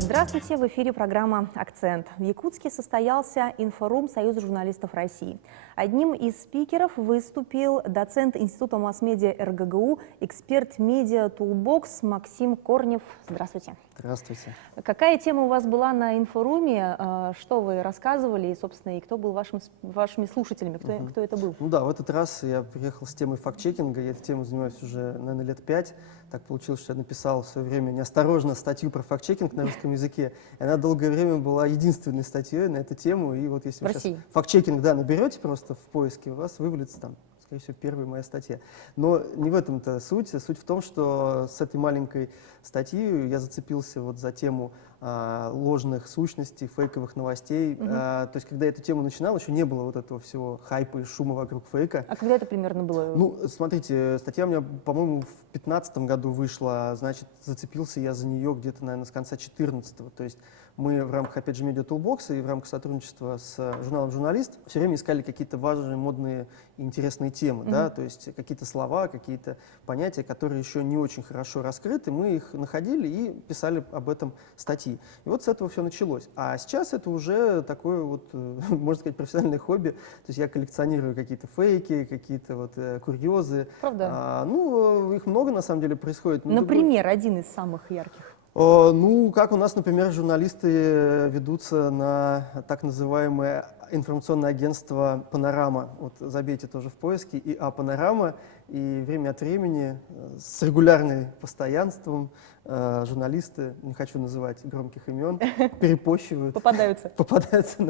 Здравствуйте, в эфире программа «Акцент». В Якутске состоялся инфорум Союза журналистов России. Одним из спикеров выступил доцент Института масс-медиа РГГУ, эксперт медиа Toolbox Максим Корнев. Здравствуйте. Здравствуйте. Какая тема у вас была на инфоруме? Что вы рассказывали? И, собственно, и кто был вашими слушателями? Кто это был? Ну да, в этот раз я приехал с темой факт-чекинга. Я этой темой занимаюсь уже, наверное, лет 5. Так получилось, что я написал в свое время неосторожно статью про факт-чекинг на русском языке. И она долгое время была единственной статьей на эту тему. И вот если вы сейчас факт-чекинг наберете просто в поиске, у вас вывалится там, скорее всего, первая моя статья. Но не в этом-то суть. Суть в том, что с этой маленькой статьей я зацепился вот за тему ложных сущностей, фейковых новостей. То есть, когда я эту тему начинал, еще не было вот этого всего хайпа и шума вокруг фейка. А когда это примерно было? Ну, смотрите, статья у меня, по-моему, в 2015 году вышла, значит, зацепился я за нее где-то, наверное, с конца 2014-го. То есть мы в рамках, опять же, медиа Toolbox и в рамках сотрудничества с журналом «Журналист» все время искали какие-то важные, модные и интересные темы, да, то есть какие-то слова, какие-то понятия, которые еще не очень хорошо раскрыты, мы их находили и писали об этом статьи. И вот с этого все началось. А сейчас это уже такое вот, можно сказать, профессиональное хобби. То есть я коллекционирую какие-то фейки, какие-то вот курьезы. Правда? Ну, их много на самом деле происходит. Например, один из самых ярких. Ну, как у нас, например, журналисты ведутся на так называемое информационное агентство «Панорама». Вот забейте тоже в поиске ИА «Панорама», и время от времени с регулярным постоянством журналисты, не хочу называть громких имен, перепощивают. Попадаются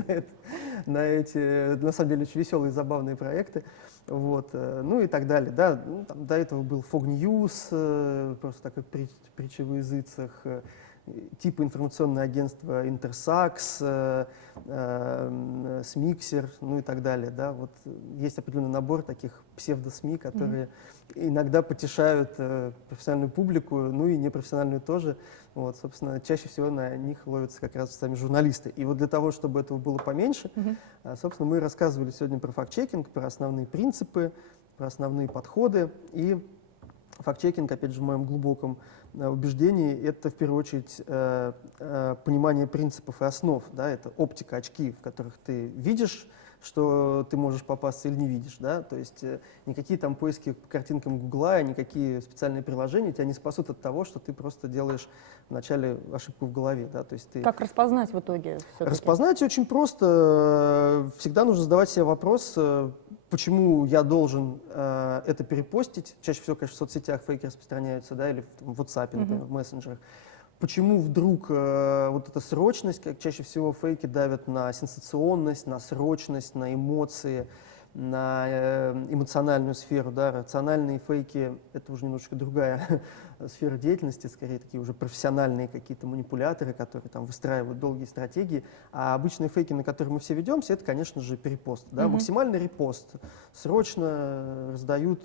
на эти, на самом деле, очень веселые и забавные проекты. Вот, ну и так далее. Да, ну, там, до этого был Fog News, просто такой притча в языцах, типа информационное агентство Интерсакс, Смиксер, ну и так далее. Да, вот есть определенный набор таких псевдо-СМИ, которые иногда потешают профессиональную публику, ну и непрофессиональную тоже. Вот, собственно, чаще всего на них ловятся как раз сами журналисты. И вот для того, чтобы этого было поменьше, собственно, мы рассказывали сегодня про факт-чекинг, про основные принципы, про основные подходы. И факт-чекинг, опять же, в моем глубоком убеждении, это в первую очередь понимание принципов и основ. Да? Это оптика, очки, в которых ты видишь, что ты можешь попасться или не видишь. Да? То есть никакие там поиски по картинкам Гугла, никакие специальные приложения тебя не спасут от того, что ты просто делаешь вначале ошибку в голове. Да? То есть ты... Как распознать в итоге? Распознать очень просто. Всегда нужно задавать себе вопрос, почему я должен это перепостить. Чаще всего, конечно, в соцсетях фейки распространяются, да, или в WhatsApp, например, в мессенджерах. Почему вдруг вот эта срочность, как чаще всего фейки давят на сенсационность, на срочность, на эмоции, на эмоциональную сферу, да, рациональные фейки — это уже немножечко другая сфера деятельности, скорее такие уже профессиональные какие-то манипуляторы, которые там выстраивают долгие стратегии, а обычные фейки, на которые мы все ведемся, это, конечно же, перепост, да, максимальный репост, срочно раздают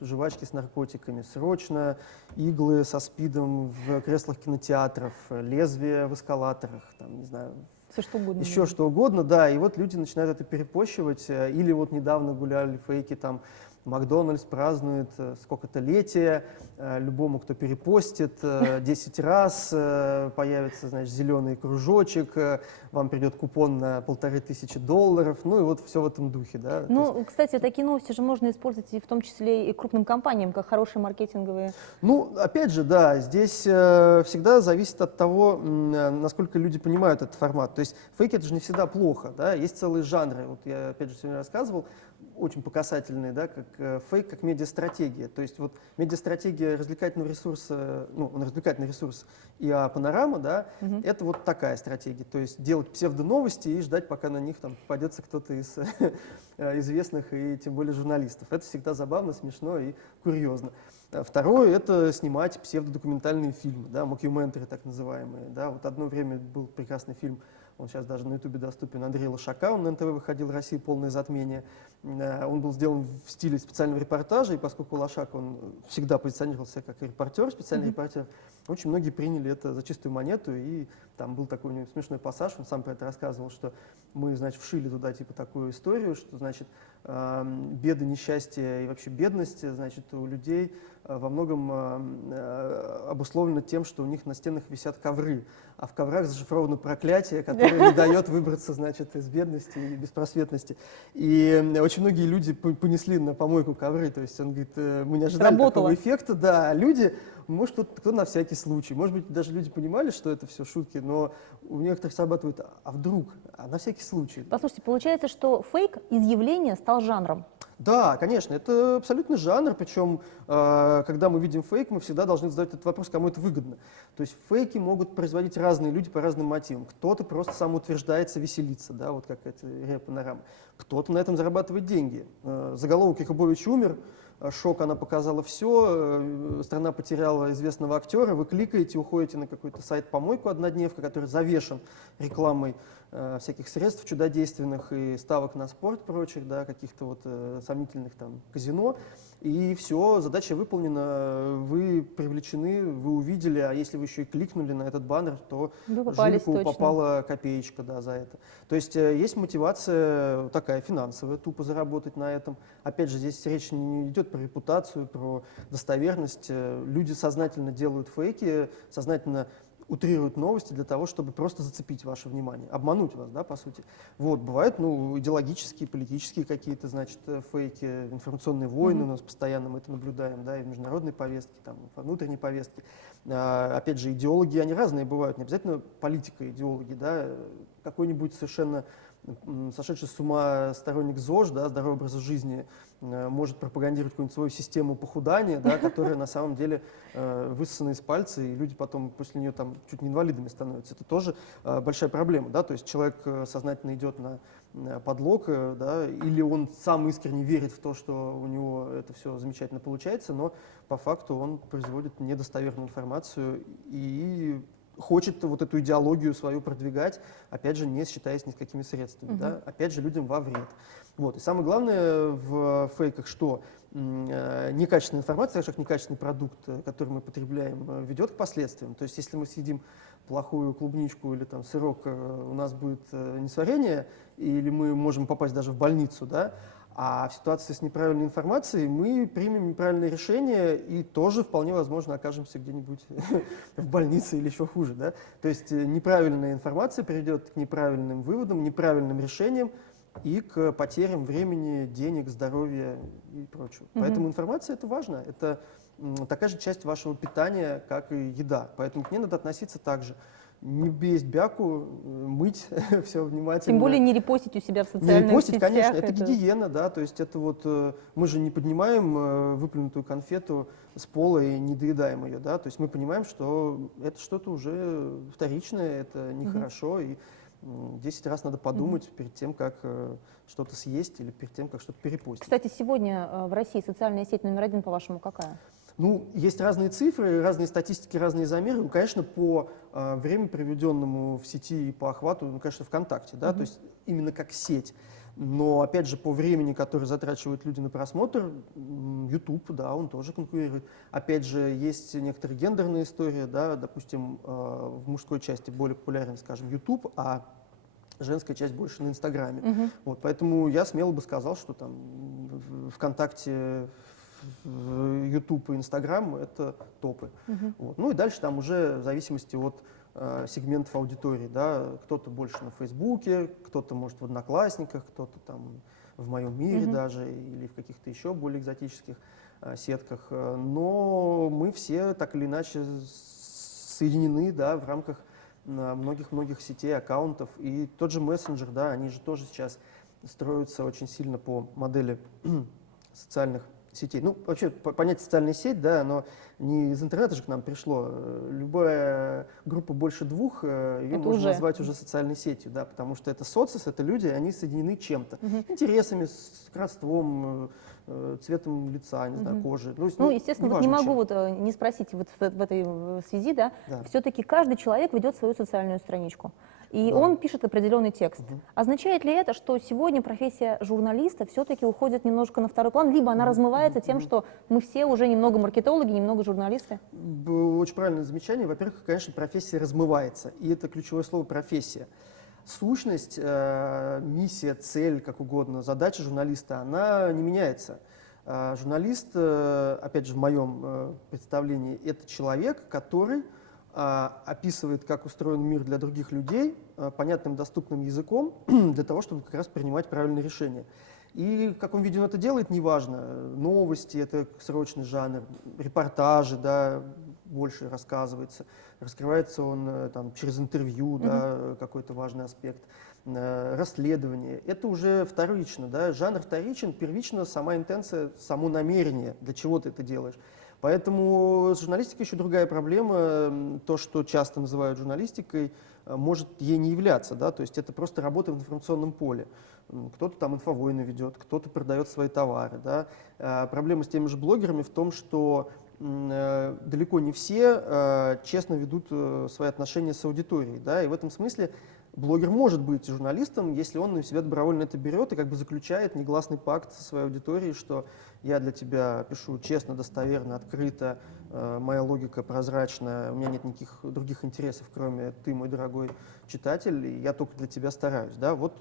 жвачки с наркотиками, срочно иглы со спидом в креслах кинотеатров, лезвия в эскалаторах, там, не знаю, все что угодно. Еще что угодно, да, и вот люди начинают это перепощивать, или вот недавно гуляли фейки, там, Макдональдс празднует сколько-то летие, любому, кто перепостит 10 раз, появится, значит, зеленый кружочек, вам придет купон на $1500, ну и вот все в этом духе, да. Ну, кстати, такие новости же можно использовать и в том числе и крупным компаниям, как хорошие маркетинговые. Ну, опять же, да, здесь всегда зависит от того, насколько люди понимают этот формат. То есть фейки — это же не всегда плохо, да, есть целые жанры. Вот я, опять же, сегодня рассказывал, очень показательные, да, как фейк, как медиастратегия. То есть вот медиастратегия развлекательного ресурса, ну, он развлекательный ресурс ИА «Панорама», да, это вот такая стратегия. То есть делать псевдоновости и ждать, пока на них там попадется кто-то из известных и тем более журналистов. Это всегда забавно, смешно и курьезно. Второе — это снимать псевдодокументальные фильмы, да, мокюментари так называемые. Да. Вот одно время был прекрасный фильм, он сейчас даже на Ютубе доступен, Андрея Лошака, он на НТВ выходил, «Россия. Полное затмение». Он был сделан в стиле специального репортажа, и поскольку Лошак, он всегда позиционировался как репортер, специальный репортер, очень многие приняли это за чистую монету, и там был такой у него смешной пассаж, он сам про это рассказывал, что мы, значит, вшили туда типа такую историю, что, значит, беды, несчастья и вообще бедность, значит, у людей во многом обусловлено тем, что у них на стенах висят ковры, а в коврах зашифровано проклятие, которое не дает выбраться, значит, из бедности и беспросветности. И очень многие люди понесли на помойку ковры, то есть он говорит, мы не ожидали такого эффекта, да, а люди, может, кто на всякий случай, может быть, даже люди понимали, что это все шутки, но у некоторых срабатывает, а вдруг, а на всякий случай. Послушайте, получается, что фейк из явления стал жанром? Да, конечно, это абсолютно жанр, причем, когда мы видим фейк, мы всегда должны задать этот вопрос, кому это выгодно. То есть фейки могут производить разные люди по разным мотивам. Кто-то просто самоутверждается, веселится, да, вот как это Панорама. Кто-то на этом зарабатывает деньги. Заголовок «Якубович умер», шок, она показала все, страна потеряла известного актера, вы кликаете, уходите на какой-то сайт-помойку однодневка, который завешен рекламой всяких средств чудодейственных и ставок на спорт прочих, да, каких-то вот сомнительных там казино, и все, задача выполнена, вы привлечены, вы увидели, а если вы еще и кликнули на этот баннер, то жулику попала копеечка, да, за это. То есть есть мотивация такая финансовая, тупо заработать на этом. Опять же, здесь речь не идет про репутацию, про достоверность. Люди сознательно делают фейки, сознательно утрируют новости для того, чтобы просто зацепить ваше внимание, обмануть вас, да, по сути. Вот, бывают, ну, идеологические, политические какие-то, значит, фейки, информационные войны, у нас постоянно мы это наблюдаем, да, и в международной повестке, там, во внутренней повестке. Опять же, идеологи, они разные бывают, не обязательно политика, идеологи, да, какой-нибудь совершенно сошедший с ума сторонник ЗОЖ, да, здорового образа жизни, может пропагандировать какую-нибудь свою систему похудания, да, которая на самом деле высосана из пальца, и люди потом после нее там чуть не инвалидами становятся. Это тоже большая проблема, да, то есть человек сознательно идет на подлог, да, или он сам искренне верит в то, что у него это все замечательно получается, но по факту он производит недостоверную информацию и хочет вот эту идеологию свою продвигать, опять же, не считаясь ни с какими средствами, да, опять же, людям во вред. Вот. И самое главное в фейках, что некачественная информация, как некачественный продукт, который мы потребляем, ведет к последствиям. То есть, если мы съедим плохую клубничку или там сырок, у нас будет несварение, или мы можем попасть даже в больницу, да, а в ситуации с неправильной информацией мы примем неправильное решение и тоже вполне возможно окажемся где-нибудь в больнице или еще хуже. Да? То есть неправильная информация приведет к неправильным выводам, неправильным решениям и к потерям времени, денег, здоровья и прочего. Поэтому информация — это важно. Это такая же часть вашего питания, как и еда. Поэтому к ней надо относиться так же. Не бесть бяку, мыть все внимательно. Тем более не репостить у себя в социальных сетях. Не репостить, конечно, это гигиена, да, то есть это вот мы же не поднимаем выплюнутую конфету с пола и не доедаем ее, да, то есть мы понимаем, что это что-то уже вторичное, это нехорошо, и 10 раз надо подумать перед тем, как что-то съесть или перед тем, как что-то перепостить. Кстати, сегодня в России социальная сеть номер 1, по-вашему, какая? Ну, есть разные цифры, разные статистики, разные замеры. Ну, конечно, по времени, проведенному в сети и по охвату, ну, конечно, ВКонтакте, да, то есть именно как сеть. Но, опять же, по времени, которое затрачивают люди на просмотр, YouTube, да, он тоже конкурирует. Опять же, есть некоторые гендерные истории, да, допустим, в мужской части более популярен, скажем, YouTube, а женская часть больше на Инстаграме. Вот, поэтому я смело бы сказал, что там ВКонтакте, YouTube и Instagram — это топы. Вот. Ну и дальше там уже в зависимости от сегментов аудитории, да, кто-то больше на Фейсбуке, кто-то может в Одноклассниках, кто-то там в Моем мире даже или в каких-то еще более экзотических сетках. Но мы все так или иначе соединены, да, в рамках многих-многих сетей, аккаунтов. И тот же мессенджер, да, они же тоже сейчас строятся очень сильно по модели социальных сетей. Ну, вообще, понятие социальная сеть, да, оно не из интернета же к нам пришло. Любая группа больше двух, ее можно назвать уже социальной сетью, да, потому что это социус, это люди, они соединены чем-то. Интересами, с родством, цветом лица, не знаю, кожи. Ну, естественно, вот не могу вот не спросить вот в этой связи, да, все-таки каждый человек ведет свою социальную страничку. И он пишет определенный текст. Означает ли это, что сегодня профессия журналиста все-таки уходит немножко на второй план, либо она размывается тем, что мы все уже немного маркетологи, немного журналисты? Очень правильное замечание. Во-первых, конечно, профессия размывается, и это ключевое слово — профессия. сущность, миссия, цель, как угодно, задача журналиста, она не меняется. Журналист, опять же, в моем представлении, это человек, который описывает, как устроен мир для других людей, понятным, доступным языком, для того, чтобы как раз принимать правильные решения. И в каком виде он это делает, неважно. Новости — это срочный жанр, репортажи, да, больше рассказывается. Раскрывается он там, через интервью, да, какой-то важный аспект. Расследование — это уже вторично, да, жанр вторичен, первично сама интенция, само намерение, для чего ты это делаешь. Поэтому с журналистикой еще другая проблема, то, что часто называют журналистикой, может ей не являться, да, то есть это просто работа в информационном поле. Кто-то там инфовойны ведет, кто-то продает свои товары, да. Проблема с теми же блогерами в том, что далеко не все честно ведут свои отношения с аудиторией, да, и в этом смысле блогер может быть журналистом, если он на себя добровольно это берет и как бы заключает негласный пакт со своей аудиторией, что я для тебя пишу честно, достоверно, открыто, моя логика прозрачная, у меня нет никаких других интересов, кроме ты, мой дорогой читатель, и я только для тебя стараюсь, да, вот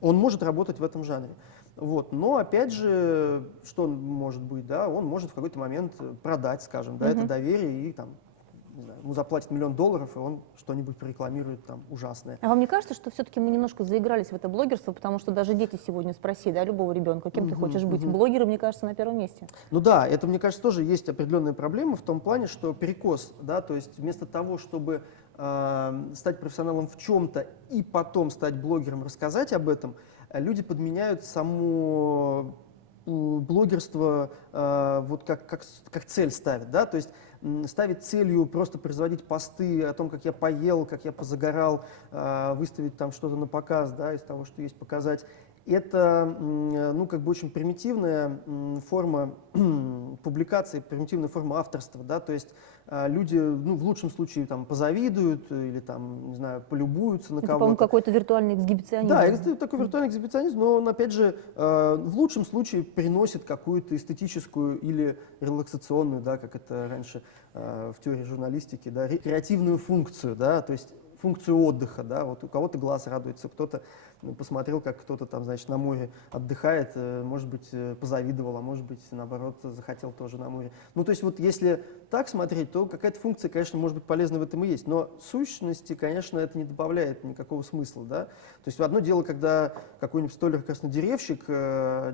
он может работать в этом жанре. Вот. Но, опять же, что он может быть, да, он может в какой-то момент продать, скажем, да, это доверие, и там, не знаю, ему заплатят $1 000 000, и он что-нибудь прорекламирует там ужасное. А вам не кажется, что все-таки мы немножко заигрались в это блогерство, потому что даже дети сегодня спроси, да, любого ребенка, кем ты хочешь быть? Блогером, мне кажется, на первом месте. Ну да, это, мне кажется, тоже есть определенная проблема в том плане, что перекос, да, то есть вместо того, чтобы стать профессионалом в чем-то и потом стать блогером, рассказать об этом, люди подменяют само блогерство вот как цель ставят, да, то есть ставить целью просто производить посты о том, как я поел, как я позагорал, выставить там что-то на показ, да, из того, что есть, показать. Это, ну, как бы очень примитивная форма публикации, примитивная форма авторства, да, то есть люди, ну, в лучшем случае там позавидуют или там, не знаю, полюбуются на Это, кого-то. по-моему, какой-то виртуальный эксгибиционизм. Да, это такой виртуальный эксгибиционизм, но он, опять же, в лучшем случае приносит какую-то эстетическую или релаксационную, да, как это раньше в теории журналистики, да, креативную функцию, да, то есть функцию отдыха, да, вот у кого-то глаз радуется, кто-то посмотрел, как кто-то там, значит, на море отдыхает, может быть, позавидовал, а может быть, наоборот, захотел тоже на море. Ну, то есть вот если так смотреть, то какая-то функция, конечно, может быть полезна в этом и есть, но сущности, конечно, это не добавляет никакого смысла, да. То есть одно дело, когда какой-нибудь столяр-краснодеревщик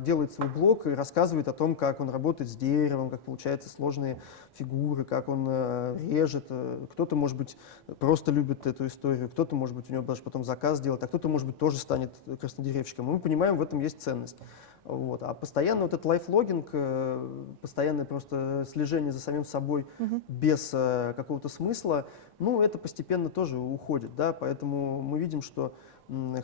делает свой блог и рассказывает о том, как он работает с деревом, как получаются сложные фигуры, как он режет. Кто-то, может быть, просто любит эту историю, кто-то, может быть, у него даже потом заказ делает, а кто-то, может быть, тоже станет краснодеревщиком. Мы понимаем, в этом есть ценность. Вот. А постоянно вот этот лайфлогинг, постоянное просто слежение за самим собой без какого-то смысла, ну, это постепенно тоже уходит, да, поэтому мы видим, что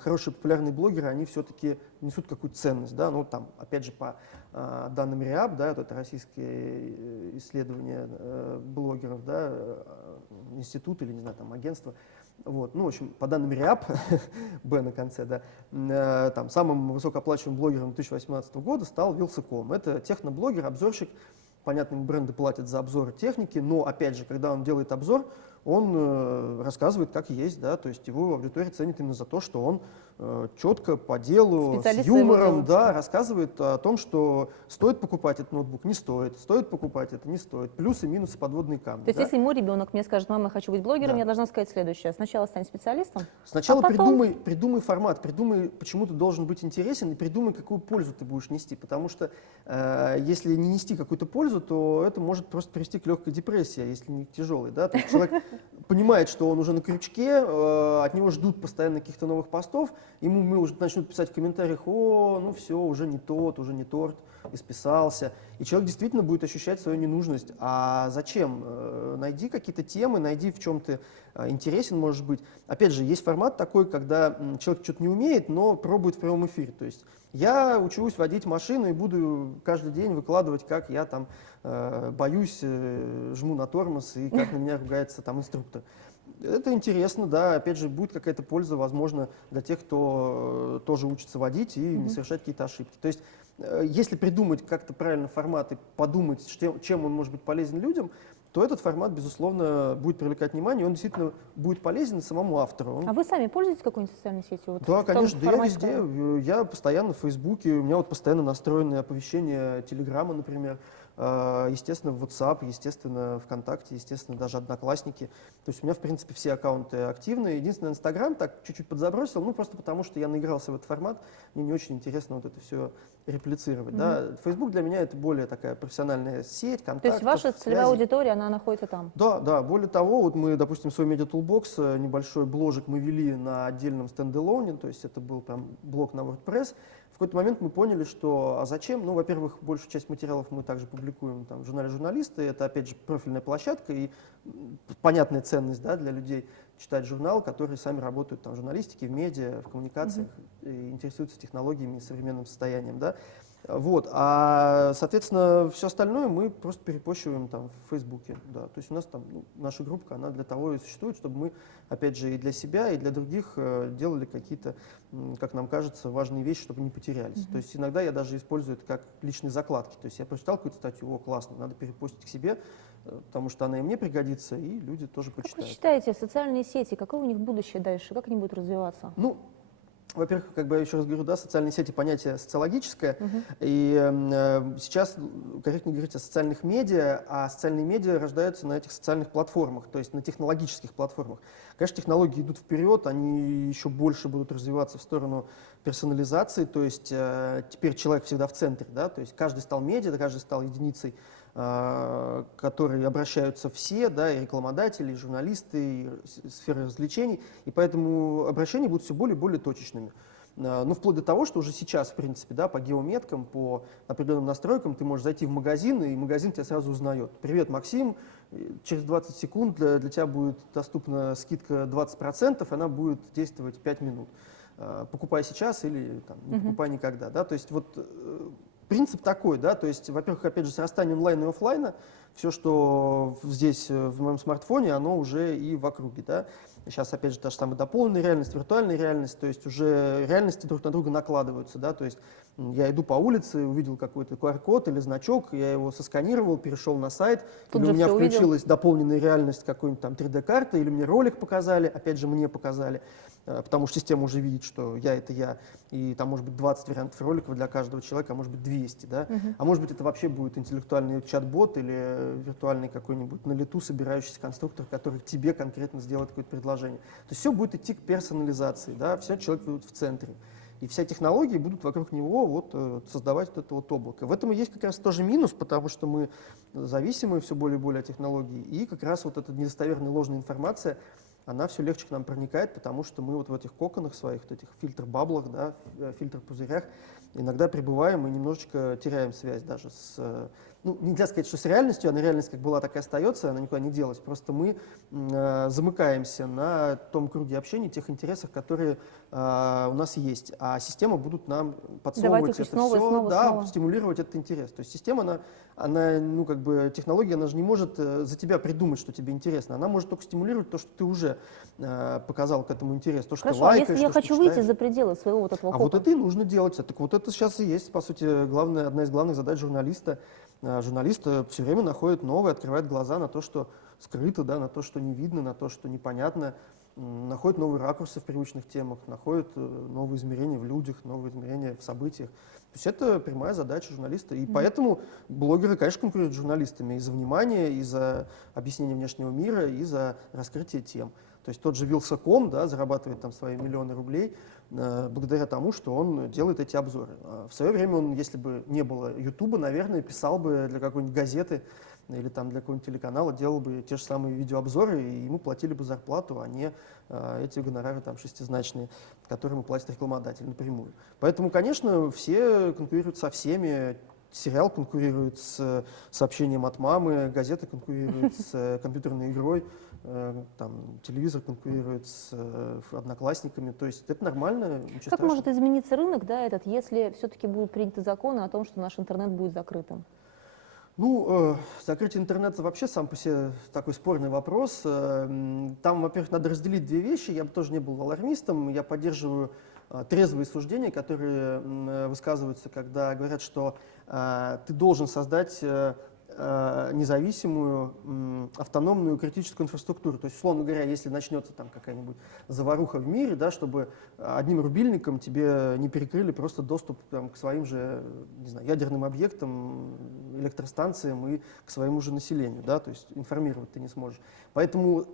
хорошие популярные блогеры, они все-таки несут какую-то ценность, да, ну, там, опять же, по данным РИАБ, да, это российское исследование блогеров, да, институт или, не знаю, там, агентство, вот, ну, в общем, по данным РИАБ, Б на конце, да, там, самым высокооплачиваемым блогером 2018 года стал Вилсаком. Это техноблогер, обзорщик, понятно, бренды платят за обзор техники, но, опять же, когда он делает обзор, он рассказывает, как есть, да, то есть его аудитория ценит именно за то, что он четко, по делу, с юмором, да, рассказывает о том, что стоит покупать этот ноутбук, не стоит, стоит покупать это, не стоит, плюсы, минусы, подводные камни. То есть, да? если мой ребенок мне скажет, мама, я хочу быть блогером, Да. я должна сказать следующее. Сначала стань специалистом, Сначала а потом... придумай формат, придумай, почему ты должен быть интересен, и придумай, какую пользу ты будешь нести. Потому что если не нести какую-то пользу, то это может просто привести к легкой депрессии, если не к тяжелой. Да? То есть человек понимает, что он уже на крючке, от него ждут постоянно каких-то новых постов, ему уже начнут писать в комментариях: о, ну все, уже не тот, уже не торт, исписался. И человек действительно будет ощущать свою ненужность. А зачем? Найди какие-то темы, найди, в чем ты интересен, может быть. Опять же, есть формат такой, когда человек что-то не умеет, но пробует в прямом эфире. То есть я учусь водить машину и буду каждый день выкладывать, как я там боюсь, жму на тормоз и как на меня ругается там инструктор. Это интересно, да, опять же, будет какая-то польза, возможно, для тех, кто тоже учится водить и не совершать какие-то ошибки. То есть, если придумать как-то правильно формат и подумать, чем он может быть полезен людям, то этот формат, безусловно, будет привлекать внимание, и он действительно будет полезен самому автору. А вы сами пользуетесь какой-нибудь социальной сетью? Вот Да, в том конечно, да, я формате, везде. Я постоянно в Фейсбуке, у меня вот постоянно настроены оповещения Телеграма, например, естественно, в WhatsApp, естественно, ВКонтакте, естественно, даже Одноклассники. То есть у меня, в принципе, все аккаунты активны. Единственное, Инстаграм так чуть-чуть подзабросил, ну, просто потому что я наигрался в этот формат, мне не очень интересно вот это все реплицировать. Да. Facebook для меня это более такая профессиональная сеть, контактов, То есть ваша целевая связей. аудитория, она находится там? Да, да. Более того, вот мы, допустим, свой Media Toolbox, небольшой бложек мы вели на отдельном стендалоне, то есть это был прям блог на WordPress. В какой-то момент мы поняли, что а зачем? Ну, во-первых, большую часть материалов мы также публикуем там, в журнале «Журналисты». Это, опять же, профильная площадка и понятная ценность, да, для людей читать журнал, которые сами работают там, в журналистике, в медиа, в коммуникациях, и интересуются технологиями и современным состоянием. Да. Вот. А, соответственно, все остальное мы просто перепощиваем там в Фейсбуке. Да. То есть у нас там наша группа, она для того и существует, чтобы мы, опять же, и для себя, и для других делали какие-то, как нам кажется, важные вещи, чтобы не потерялись. То есть иногда я даже использую это как личные закладки. То есть я прочитал какую-то статью, о, классно, надо перепостить к себе, потому что она и мне пригодится, и люди тоже Как вы почитают. считаете, социальные сети, какое у них будущее дальше? Как они будут развиваться? Ну, во-первых, как бы я еще раз говорю, да, социальные сети понятие социологическое, и сейчас корректно говорить о социальных медиа, а социальные медиа рождаются на этих социальных платформах, то есть на технологических платформах. Конечно, технологии идут вперед, они еще больше будут развиваться в сторону персонализации, то есть теперь человек всегда в центре, да, то есть каждый стал медиа, каждый стал единицей, которые обращаются все, да, и рекламодатели, и журналисты, и сферы развлечений, и поэтому обращения будут все более и более точечными. Ну, вплоть до того, что уже сейчас, в принципе, да, по геометкам, по определенным настройкам ты можешь зайти в магазин, и магазин тебя сразу узнает. «Привет, Максим, через 20 секунд для тебя будет доступна скидка 20%, она будет действовать 5 минут. Покупай сейчас или там, не покупай никогда». Да? То есть вот принцип такой, да, то есть, во-первых, опять же, срастание онлайна и офлайна, все, что здесь в моем смартфоне, оно уже и в округе, да. Сейчас, опять же, та же самая дополненная реальность, виртуальная реальность, то есть уже реальности друг на друга накладываются, да, то есть я иду по улице, увидел какой-то QR-код или значок, я его сосканировал, перешел на сайт, Тут или же у меня всё увидел. включилась дополненная реальность, какой-нибудь там 3D-карта, или мне ролик показали, опять же, мне показали, потому что система уже видит, что я — это я, и там может быть 20 вариантов роликов для каждого человека, а может быть 200, да, а может быть это вообще будет интеллектуальный чат-бот или виртуальный какой-нибудь на лету собирающийся конструктор, который тебе конкретно сделает какое-то предложение. То есть все будет идти к персонализации, да, все человек будет в центре. И все технологии будут вокруг него вот, создавать вот это вот облако. В этом и есть как раз тоже минус, потому что мы зависимы все более и более от технологий, и как раз вот эта недостоверная ложная информация, она все легче к нам проникает, потому что мы вот в этих коконах своих, вот этих фильтр-баблах, да, фильтр-пузырях иногда пребываем и немножечко теряем связь даже с, ну, нельзя сказать, что с реальностью, она реальность как была, так и остается, она никуда не делась. Просто мы замыкаемся на том круге общения, тех интересах, которые у нас есть. А система будут нам подсовывать Давайте это снова и все, снова, да, снова. стимулировать этот интерес. То есть система, она, ну, как бы, технология, она же не может за тебя придумать, что тебе интересно. Она может только стимулировать то, что ты уже показал к этому интерес, то, что Хорошо, ты а лайкаешь, если я то, что хочу выйти читаешь. за пределы своего вот этого А вот кокона? это и нужно делать. Так вот это сейчас и есть, по сути, главная, одна из главных задач журналиста. Журналист все время находит новое, открывает глаза на то, что скрыто, да, на то, что не видно, на то, что непонятно, находит новые ракурсы в привычных темах, находит новые измерения в людях, новые измерения в событиях. То есть это прямая задача журналиста. И поэтому блогеры, конечно, конкурируют с журналистами и за внимание, и за объяснение внешнего мира, и за раскрытие тем. То есть тот же Вилса.ком, да, зарабатывает там свои миллионы рублей благодаря тому, что он делает эти обзоры. В свое время он, если бы не было Ютуба, наверное, писал бы для какой-нибудь газеты или там для какого-нибудь телеканала, делал бы те же самые видеообзоры, и ему платили бы зарплату, а не эти гонорары там шестизначные, которые ему платит рекламодатель напрямую. Поэтому, конечно, все конкурируют со всеми. Сериал конкурирует с сообщением от мамы, газета конкурирует с компьютерной игрой, там, телевизор конкурирует с одноклассниками. То есть это нормально, ничего Как страшного. может измениться рынок, да, этот, если все-таки будут приняты законы о том, что наш интернет будет закрытым? Ну, закрытие интернета вообще сам по себе такой спорный вопрос. Там, во-первых, надо разделить две вещи. Я бы тоже не был алармистом. Я поддерживаю трезвые суждения, которые высказываются, когда говорят, что ты должен создать независимую, автономную критическую инфраструктуру. То есть, условно говоря, если начнется там какая-нибудь заваруха в мире, да, чтобы одним рубильником тебе не перекрыли просто доступ там, к своим же, не знаю, ядерным объектам, электростанциям и к своему же населению, да, то есть информировать ты не сможешь. Поэтому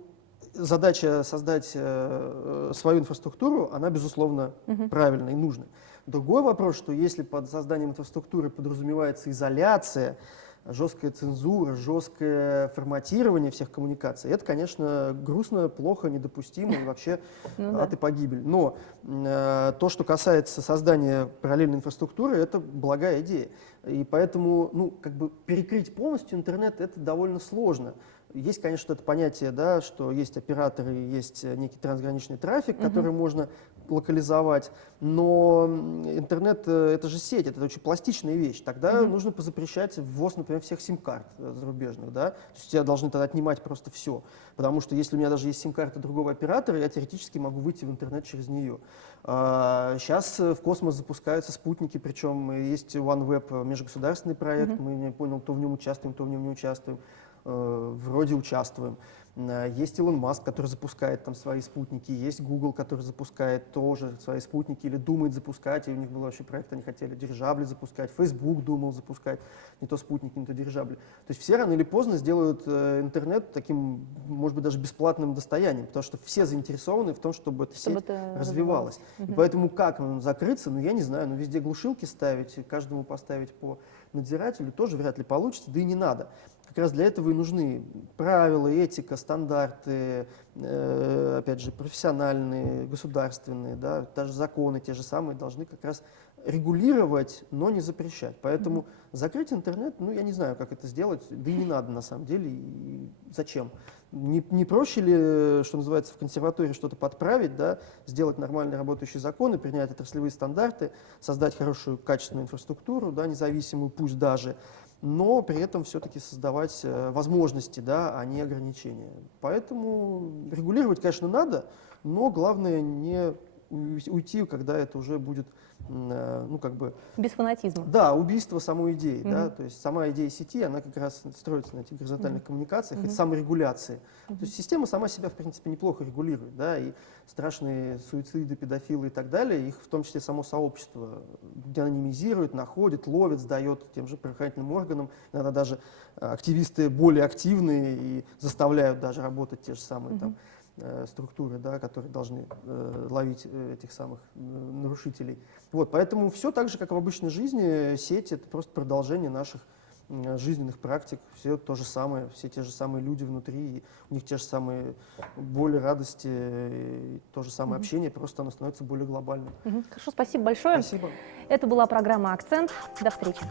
задача создать свою инфраструктуру, она, безусловно, правильная и нужная. Другой вопрос, что если под созданием инфраструктуры подразумевается изоляция, жесткая цензура, жесткое форматирование всех коммуникаций, это, конечно, грустно, плохо, недопустимо и вообще ад и погибель. Но то, что касается создания параллельной инфраструктуры, это благая идея. И поэтому, ну, как бы перекрыть полностью интернет, это довольно сложно. Есть, конечно, это понятие, да, что есть операторы, есть некий трансграничный трафик, который можно локализовать, но интернет — это же сеть, это очень пластичная вещь. Тогда нужно позапрещать ввоз, например, всех сим-карт зарубежных, да, то есть тебя должны тогда отнимать просто все, потому что если у меня даже есть сим-карта другого оператора, я теоретически могу выйти в интернет через нее. Сейчас в космос запускаются спутники, причем есть OneWeb межгосударственный проект, мы не понял, то в нем участвуем, то в нем не участвуем. Вроде участвуем. Есть Илон Маск, который запускает там свои спутники, есть Google, который запускает тоже свои спутники или думает запускать, и у них был вообще проект, они хотели дирижабли запускать, Facebook думал запускать не то спутники, не то дирижабли. То есть все рано или поздно сделают интернет таким, может быть, даже бесплатным достоянием, потому что все заинтересованы в том, чтобы эта сеть развивалась. И поэтому как закрыться, ну я не знаю, но везде глушилки ставить, каждому поставить по надзирателю тоже вряд ли получится, да и не надо. Как раз для этого и нужны правила, этика, стандарты, опять же, профессиональные, государственные, да, даже законы те же самые должны как раз регулировать, но не запрещать. Поэтому закрыть интернет, ну, я не знаю, как это сделать, да и не надо на самом деле. И зачем? Не проще ли, что называется, в консерватории что-то подправить, да, сделать нормально работающие законы, принять отраслевые стандарты, создать хорошую, качественную инфраструктуру, да, независимую, пусть даже, но при этом все-таки создавать возможности, да, а не ограничения. Поэтому регулировать, конечно, надо, но главное не уйти, когда это уже будет, ну, как бы... Без фанатизма. Да, убийство самой идеи, да, то есть сама идея сети, она как раз строится на этих горизонтальных коммуникациях и саморегуляции. То есть система сама себя, в принципе, неплохо регулирует, да, и страшные суициды, педофилы и так далее, их в том числе само сообщество деанонимизирует, находит, ловит, сдает тем же правоохранительным органам, иногда даже активисты более активные и заставляют даже работать те же самые там структуры, да, которые должны ловить этих самых нарушителей. Вот, поэтому все так же, как в обычной жизни, сеть — это просто продолжение наших жизненных практик, все то же самое, все те же самые люди внутри, и у них те же самые боли, радости, и то же самое общение, просто оно становится более глобальным. Хорошо, спасибо большое. Спасибо. Это была программа «Акцент». До встречи.